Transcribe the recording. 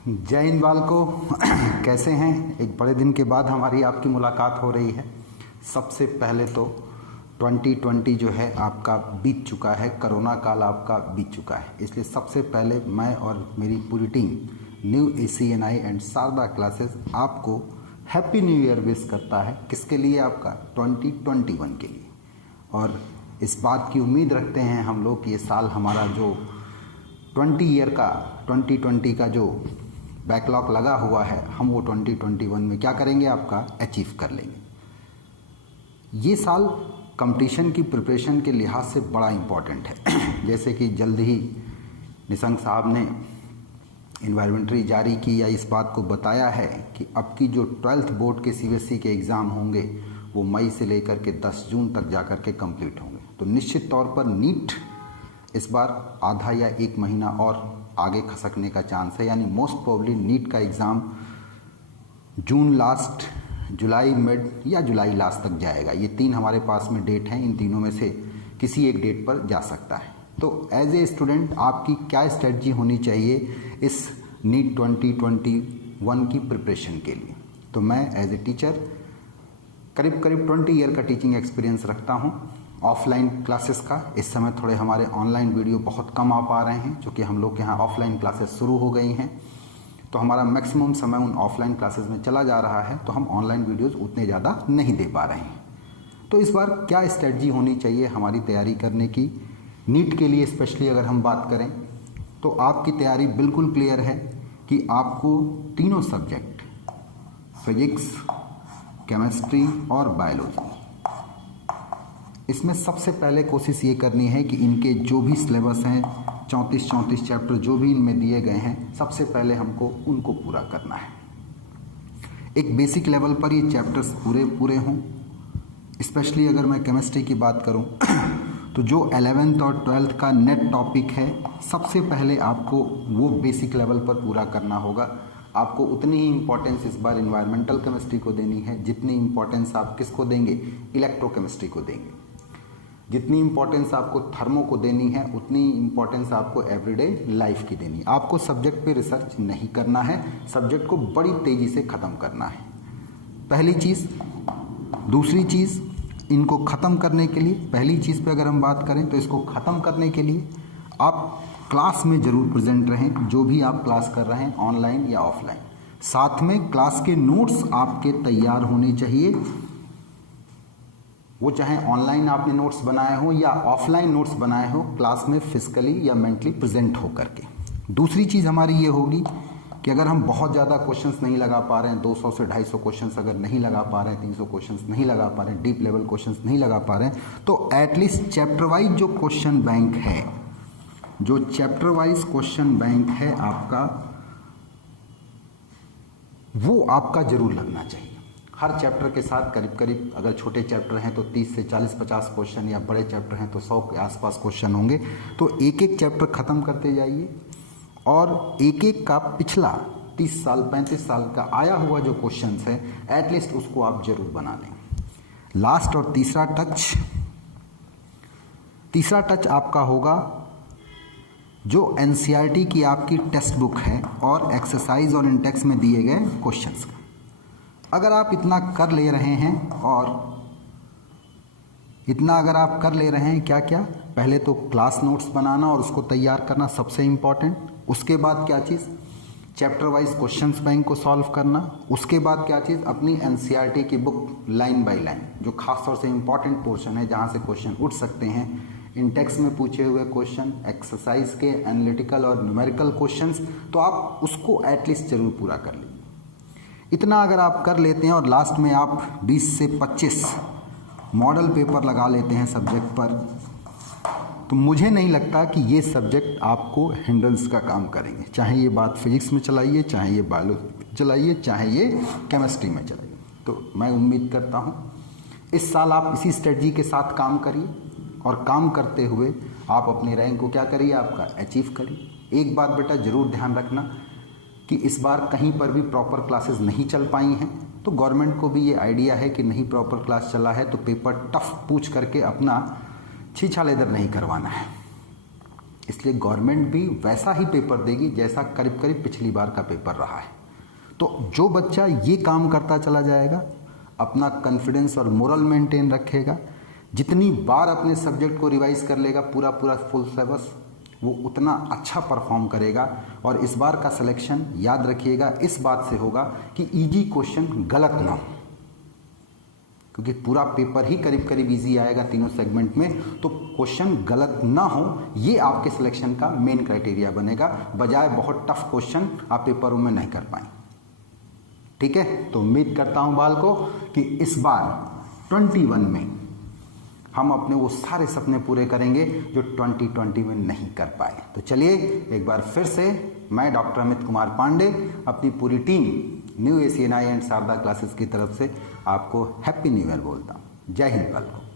जय हिंद बालको। कैसे हैं? एक बड़े दिन के बाद हमारी आपकी मुलाकात हो रही है। सबसे पहले तो 2020 जो है आपका बीत चुका है, कोरोना काल आपका बीत चुका है। इसलिए सबसे पहले मैं और मेरी पूरी team new ACNI and Sharda classes आपको हैप्पी न्यू ईयर विश करता है। किसके लिए? आपका 2021 के लिए। और इस बात की उम्मीद रखते हैं हम लोग कि ये साल हमारा जो 2020 का जो बैकलॉग लगा हुआ है, हम वो 2021 में क्या करेंगे? आपका अचीव कर लेंगे। ये साल कंपटीशन की प्रिपरेशन के लिहाज से बड़ा इम्पॉर्टेंट है। जैसे कि जल्द ही निशंक साहब ने इन्वायरमेंटरी जारी की या इस बात को बताया है कि अब की जो 12th बोर्ड के CBSE के एग्ज़ाम होंगे वो मई से लेकर के 10 जून तक जाकर के कंप्लीट होंगे। तो निश्चित तौर पर नीट इस बार आधा या एक महीना और आगे खसकने का चांस है, यानी मोस्ट प्रोबेबली नीट का एग्ज़ाम जून लास्ट, जुलाई मिड या जुलाई लास्ट तक जाएगा। ये 3 हमारे पास में डेट हैं, इन तीनों में से किसी एक डेट पर जा सकता है। तो एज ए स्टूडेंट आपकी क्या स्ट्रेटजी होनी चाहिए इस नीट 2021 की प्रिपरेशन के लिए? तो मैं एज ए टीचर करीब 20 ईयर का टीचिंग एक्सपीरियंस रखता हूँ ऑफलाइन क्लासेस का। इस समय थोड़े हमारे ऑनलाइन वीडियो बहुत कम आ पा रहे हैं, क्योंकि हम लोग के यहाँ ऑफलाइन क्लासेस शुरू हो गई हैं। तो हमारा मैक्सिमम समय उन ऑफलाइन क्लासेस में चला जा रहा है, तो हम ऑनलाइन वीडियोस उतने ज़्यादा नहीं दे पा रहे हैं। तो इस बार क्या स्ट्रेटजी होनी चाहिए हमारी तैयारी करने की नीट के लिए? स्पेशली अगर हम बात करें तो आपकी तैयारी बिल्कुल क्लियर है कि आपको तीनों सब्जेक्ट फिजिक्स, केमिस्ट्री और बायोलॉजी, इसमें सबसे पहले कोशिश ये करनी है कि इनके जो भी सिलेबस हैं 34 चैप्टर जो भी इनमें दिए गए हैं, सबसे पहले हमको उनको पूरा करना है। एक बेसिक लेवल पर ये चैप्टर्स पूरे हों। स्पेशली अगर मैं केमिस्ट्री की बात करूं तो जो 11th और 12th का नेट टॉपिक है, सबसे पहले आपको वो बेसिक लेवल पर पूरा करना होगा। आपको उतनी ही इम्पोर्टेंस इस बार इन्वायरमेंटल केमिस्ट्री को देनी है जितनी इम्पोर्टेंस आप किसको देंगे? इलेक्ट्रोकेमिस्ट्री को देंगे। जितनी इम्पोर्टेंस आपको थर्मो को देनी है, उतनी इम्पोर्टेंस आपको एवरीडे लाइफ की देनी है। आपको सब्जेक्ट पे रिसर्च नहीं करना है, सब्जेक्ट को बड़ी तेज़ी से ख़त्म करना है, पहली चीज़। दूसरी चीज़, इनको ख़त्म करने के लिए, पहली चीज़ पे अगर हम बात करें तो इसको ख़त्म करने के लिए आप क्लास में ज़रूर प्रेजेंट रहें, जो भी आप क्लास कर रहे हैं ऑनलाइन या ऑफलाइन। साथ में क्लास के नोट्स आपके तैयार होने चाहिए, वो चाहे ऑनलाइन आपने नोट्स बनाए हो या ऑफलाइन नोट्स बनाए हो, क्लास में फिजिकली या मेंटली प्रेजेंट हो करके। दूसरी चीज़ हमारी ये होगी कि अगर हम बहुत ज़्यादा क्वेश्चंस नहीं लगा पा रहे हैं, 200 से 250 क्वेश्चंस अगर नहीं लगा पा रहे हैं, 300 क्वेश्चंस नहीं लगा पा रहे हैं, डीप लेवल क्वेश्चंस नहीं लगा पा रहे हैं, तो एटलीस्ट चैप्टर वाइज जो क्वेश्चन बैंक है, जो चैप्टर वाइज क्वेश्चन बैंक है आपका, वो आपका जरूर लगना चाहिए। हर चैप्टर के साथ करीब अगर छोटे चैप्टर हैं तो 30 से 40-50 क्वेश्चन, या बड़े चैप्टर हैं तो 100 के आसपास क्वेश्चन होंगे। तो एक चैप्टर ख़त्म करते जाइए और एक का पिछला 30 साल 35 साल का आया हुआ जो क्वेश्चन है, एटलीस्ट उसको आप जरूर बना लें। लास्ट और तीसरा टच आपका होगा जो NCERT की आपकी टेक्स्ट बुक है और एक्सरसाइज और इंडेक्स में दिए गए क्वेश्चंस का। अगर आप इतना कर ले रहे हैं, और इतना अगर आप कर ले रहे हैं, क्या पहले तो क्लास नोट्स बनाना और उसको तैयार करना सबसे इम्पॉर्टेंट। उसके बाद क्या चीज़? चैप्टर वाइज क्वेश्चंस बैंक को सॉल्व करना। उसके बाद क्या चीज़? अपनी NCERT की बुक लाइन बाय लाइन, जो खास तौर से इम्पॉर्टेंट पोर्शन है जहाँ से क्वेश्चन उठ सकते हैं, इंटेक्स में पूछे हुए क्वेश्चन, एक्सरसाइज के एनालिटिकल और न्यूमेरिकल क्वेश्चंस, तो आप उसको एटलीस्ट जरूर पूरा कर लीजिए। इतना अगर आप कर लेते हैं और लास्ट में आप 20 से 25 मॉडल पेपर लगा लेते हैं सब्जेक्ट पर, तो मुझे नहीं लगता कि ये सब्जेक्ट आपको हिंड्रेंस का काम करेंगे। चाहे ये बात फिजिक्स में चलाइए, चाहे ये बायोलॉजी चलाइए, चाहे ये केमिस्ट्री में चलाइए। तो मैं उम्मीद करता हूँ इस साल आप इसी स्ट्रेटजी के साथ काम करिए, और काम करते हुए आप अपने रैंक को क्या करिए? आपका अचीव करिए। एक बात बेटा ज़रूर ध्यान रखना कि इस बार कहीं पर भी प्रॉपर क्लासेस नहीं चल पाई हैं, तो गवर्नमेंट को भी ये आइडिया है कि नहीं प्रॉपर क्लास चला है तो पेपर टफ पूछ करके अपना छीछा लेदर नहीं करवाना है। इसलिए गवर्नमेंट भी वैसा ही पेपर देगी जैसा करीब करीब पिछली बार का पेपर रहा है। तो जो बच्चा ये काम करता चला जाएगा, अपना कॉन्फिडेंस और मोरल मेंटेन रखेगा, जितनी बार अपने सब्जेक्ट को रिवाइज कर लेगा पूरा फुल सिलेबस, वो उतना अच्छा परफॉर्म करेगा। और इस बार का सिलेक्शन याद रखिएगा इस बात से होगा कि इजी क्वेश्चन गलत ना हो, क्योंकि पूरा पेपर ही करीब करीब इजी आएगा तीनों सेगमेंट में, तो क्वेश्चन गलत ना हो ये आपके सिलेक्शन का मेन क्राइटेरिया बनेगा, बजाय बहुत टफ क्वेश्चन आप पेपरों में नहीं कर पाए। ठीक है, तो उम्मीद करता हूं बालकों कि इस बार 21 में हम अपने वो सारे सपने पूरे करेंगे जो 2020 में नहीं कर पाए। तो चलिए एक बार फिर से मैं डॉक्टर अमित कुमार पांडे अपनी पूरी team new ACNI and Sharda classes की तरफ से आपको हैप्पी न्यू ईयर बोलता हूँ। जय हिंद बालकों।